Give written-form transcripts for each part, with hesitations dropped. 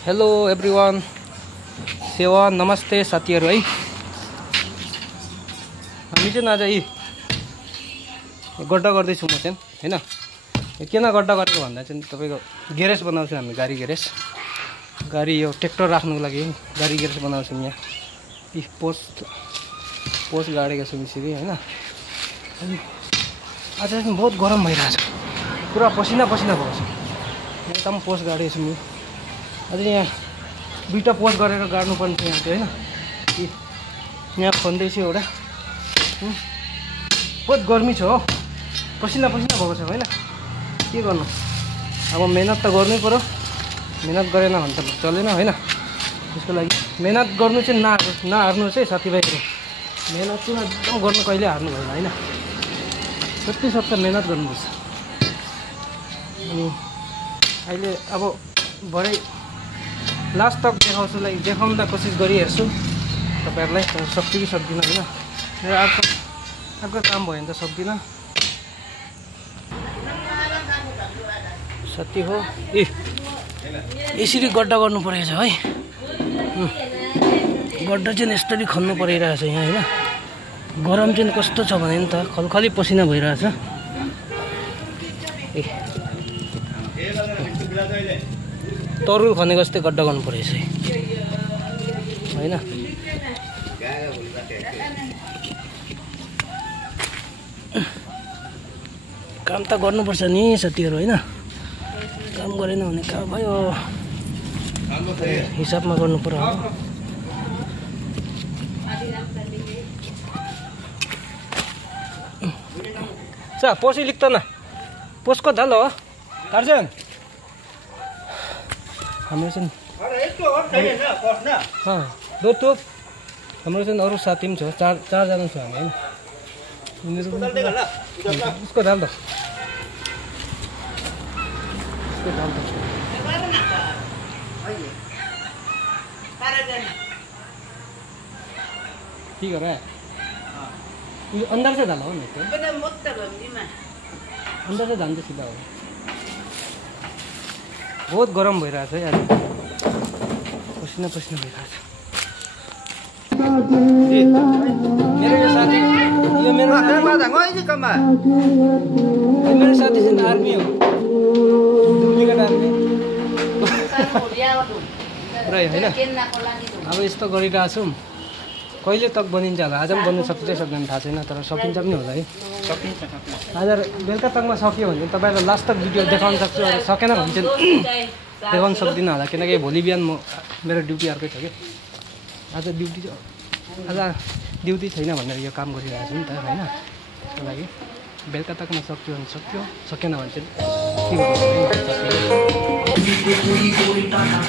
Hello everyone, सेवा नमस्ते साथीहरु है। हामी चाहिँ आज यी गड्डा गर्दैछौँ म चाहिँ हैन। किन गड्डा गरेको भन्दा चाहिँ तपाईको ग्यारेज बनाउँछौँ हामी, गाडी ग्यारेज। गाडी यो ट्र्याक्टर राख्नुको लागि गाडी ग्यारेज बनाउँछौँ यहाँ। यी पोस्ट गाडेको छु यसरी हैन। अनि आज चाहिँ बहुत गरम भइरहेछ, पुरा पसिना भएको छ। एकदम पोस्ट गाडेको छु म। अझै यहाँ दुईटा पोस्ट गरेर गाड्नुपर्ने थियो यहाँ चाहिँ हैन। यहाँ खन्दैछु एउटा। बहुत गर्मी छ हो, पसिना भएको छ हैन। के गर्नु, अब मेहनत त गर्नै पर्यो। मेहनत गरेन भने त चलेन हैन। त्यसको लागि मेहनत गर्नु चाहिँ नहार्नुहोस् है साथीभाइहरु। मेहनत चाहिँ एकदम गर्नु कहिले हार्नु भएन हैन। सत्य मेहनत गर्नुपर्छ। अनि अहिले अब भरे लास्ट तक देखाउन त कोसिस गरिहेर्छु तपाईहरुलाई, तर सक्छु कि सक्दिनँ हैन। मेरो अर्को काम भयो भने त सक्दिनँ। सत्य हो। यसरी गड्डा गर्नु परेछ है। गड्डा चाहिँ यसरी खन्नु परिरहेछ यहाँ हैन। गरम चाहिँ कस्तो छ भने नि त खलखली पसिना भइरहेछ। तरुल खनेको जस्तै गड्डा गर्नु परेछ हैन। काम त गर्नुपर्छ नि साथीहरु हैन। काम गरेन भने काम भयो, हिसाबमा गर्नु पर्यो। सा पोसी लिख्त न, पोसको धाल हो टार्जन हाम्रो चाहिँ। दो तो हाम्रो चाहिँ अरू साथी पनि छ, चारजना छ हामी हैन। उसको धाल त ठीक है। ये अंदर से डाला हो नहीं तो अंदर से डालते सीधा हो। बहुत गरम भइरहेछ है यार, पसिना भइरहेछ। मेरो यो साथी, यो मेरो साथी चाहिँ आर्मी हो, डुप्लिकेट आर्मी पुरै हैन। अब यस्तो गरिरहेछौँ, कहिले तक बनिन्छ होला। आज पनि बन्नु सक्छ सक्दैन थाहा छैन, तर सकिन्छ पनि होला है। आज बेलुका तकमा सक्यो भने तपाईहरुलाई लास्ट तक भिडियो देखाउन सक्छु। अब सकेन भने चाहिँ देखाउन सक्दिनँ होला, किनकि भोलि बिहान मेरो ड्युटी अर्कै छ कि। आज ड्युटी छैन भनेर यो काम गरिरहेको छु नि त हैन। त्यसको लागि बेलुका तकमा सक्यो भने सक्यो, सकेन भने चाहिँ के गर्नु।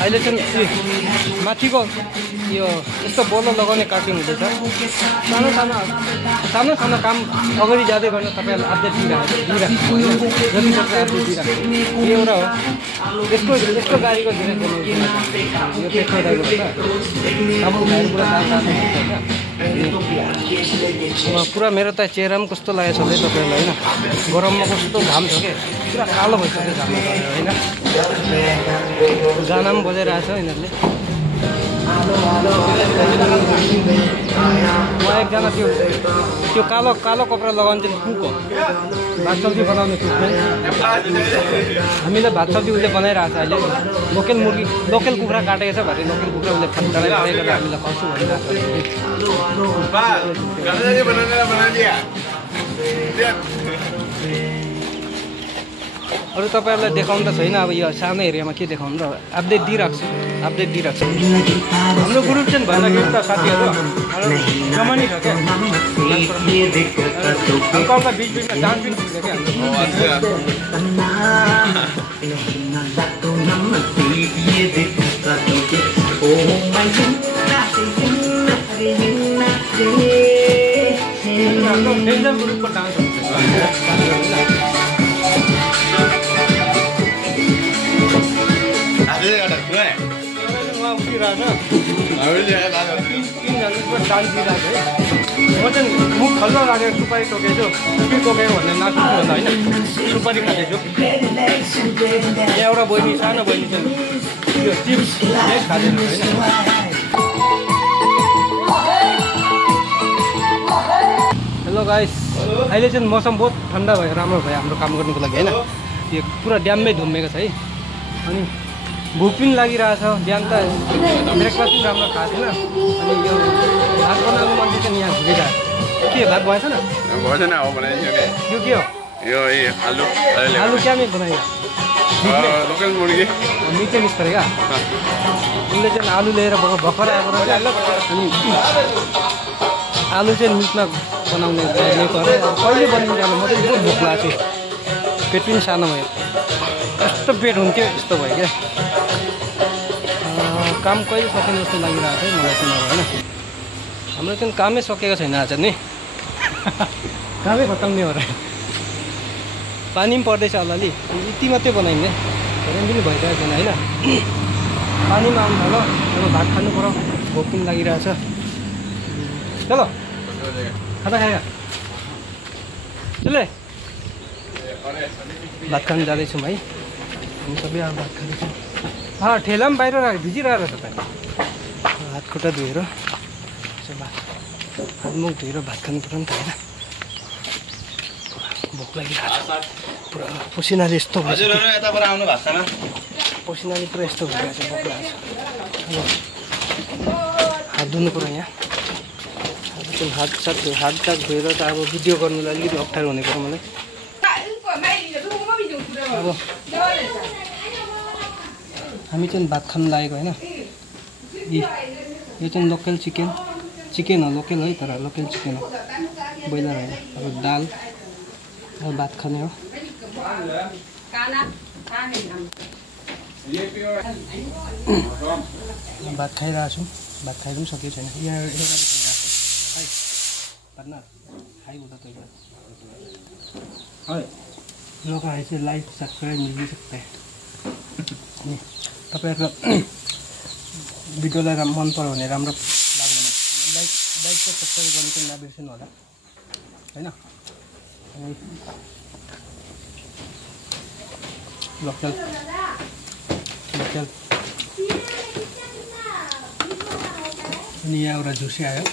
अहिले चाहिँ माथिको यो यस्तो बल्ल लगाउने कार्टिङ हुँदैछ। सानो काम अगाडि जाँदै गर्न तपाईँहरूलाई अपडेट दिइराख्छु। जति सक्छ अपडेट दिइराख्छु। यो एउटा हो, यस्तो गाडीको धेरै यो पेट्रोल गाडीको पुरा मेरो त चेहरा पनि कस्तो लागेको छ तपाईँहरूलाई होइन। गरममा कस्तो घाम छ कि, पुरा कालो भइसक्यो घाममा होइन। गाना पनि बजाइरहेछ यिनीहरूले। म एकजना त्यो कालो कपडा लगाउने चाहिँ कुक हो, भात सब्जी बनाउने कुक। हामीले भात सब्जी उसले बनाइरहेको छ अहिले। लोकल कुखुरा काटेको छ भने लोकल कुखुरा उसले खानालाई हामीलाई खर्छु भनिरहेको छ। अरू तपाईँहरूलाई देखाउनु त छैन। अब यो सानो एरियामा के देखाउनु र, अपडेट दिइराख्छु। हाम्रो ग्रुप चाहिँ भन्दाखेरि त साथीहरू जमानी छ क्या, अङ्कललाई बिचमा डान्स पनि हुन्छ क्या हाम्रो ग्रुपको डान्स हुन्छ। म चाहिँ मुख खल्लो लागेर सुपारी टोकेछु, सुपी टोकेको भनेर नाच्नु होला होइन। सुपारी खाँदैछु। यहाँ एउटा बहिनी, सानो बहिनी छ, यो चिप्स खाँदैन होइन। हेलो गाइस, अहिले चाहिँ मौसम बहुत ठन्डा भयो, राम्रो भयो हाम्रो काम गर्नुको लागि होइन। यो पुरा ड्याममै धुम्मेको छ है। अनि भोक पनि लागिरहेछ। बिहान त ब्रेकफास्ट पनि राम्रो खाएको थिएन। अनि यो भात बनाएको मान्छे चाहिँ यहाँ घुरिरहेको के भात भएछ न? भएन हो बनाइदियो नि। यो के हो? यो आलू आलू क्या में बनाया? लोकल मुर्गी मीटे मिस पड़ेगा। उसले चाहिँ आलू लिएर भर्खर आएको र अनि आलू चाहिँ मिटमा बनाउने ल्याएको अरे। कहिले बनिन्छ म त बहुत भोक लाग्छ। पेट पनि सानो भयो। यस्तो पेट हुन्थ्यो यस्तो भयो क्या। काम कहिले सकिने जस्तो लागिरहेको छ है मलाई चाहिँ होइन। हाम्रो चाहिँ कामै सकेको छैन आज नि। कामै खत्तम नै हो र। पानी पनि पर्दैछ अलिअलि, यति मात्रै बनाइने धेरै पनि भइरहेको छैन होइन। पानीमा आउनु ल, अब भात खानु पऱ्यो, भोक पनि लागिरहेछ। चलो खाना खाएगा चले। भात खानु जाँदैछौँ है हामी सबै। अब भात खाँदैछौँ। ठेला पनि बाहिर राखेर भिजिरहेको छ त। हात खुट्टा धोएर हात मुख धोएर भात खानु पऱ्यो नि त होइन। भोक लागिरहेको छ पुरा। पसिनाले यस्तो हजुरहरु यताबाट आउनु भएको छैन। पसिनाले पुरा यस्तो भइरहेको छ। भोक लागेको छ। हात धुनु पऱ्यो यहाँ। हात साथ धोएर त अब भिडियो गर्नुलाई अलिकति अप्ठ्यारो हुने पऱ्यो मलाई। अब हामी चाहिँ भात खानु लागेको होइन। यो चाहिँ लोकल चिकन हो। लोकल है तर लोकल चिकन हो, ब्रोइलर होइन। अब दाल अब भात खाने हो। भात खाइरहेको छु। भात खाइ पनि सकेको छैन। यहाँ लोग ऐसे लाइक सब्सक्राइब मिल सकता है। तपाईँहरूको भिडियोलाई मन पऱ्यो भने राम्रो लाग्यो भने लाइक र सब्सक्राइब गर्नु चाहिँ नबिर्सिनु होला होइन। लोकल अनि यहाँ एउटा झुसी आयो।